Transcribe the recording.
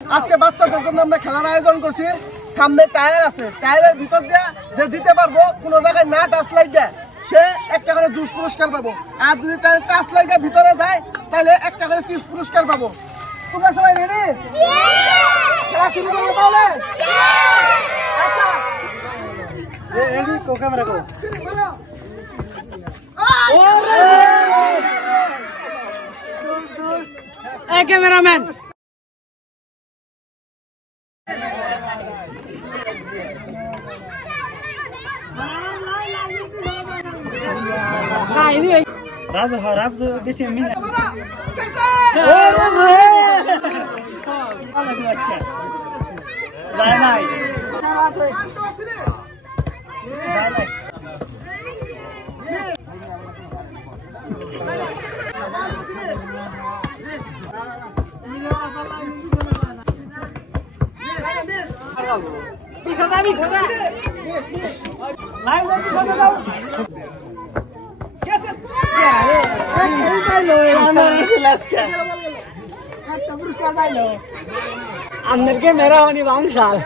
আজকে বাচ্চাদের জন্য আমরা খেলার আয়োজন করছি। সামনে টায়ার আছে, টায়ারের ভিতর দিয়ে যে দিতে পারবো, কোন জায়গায় না টাচ লাগে সে একটা করে জুস পুরস্কার পাবো। আর যদি টায়ার টাচ লাগে ভিতরে যায় তাহলে একটা করে চিজ পুরস্কার পাবো। তোমরা সবাই রেডি? খেলা শুরু করবো তাহলে? আচ্ছা রেডি, কো ক্যামেরা কো। এই ক্যামেরাম্যান রাজু রাজু বেশি মিনা अंदर के मेरा होनी बांगसाल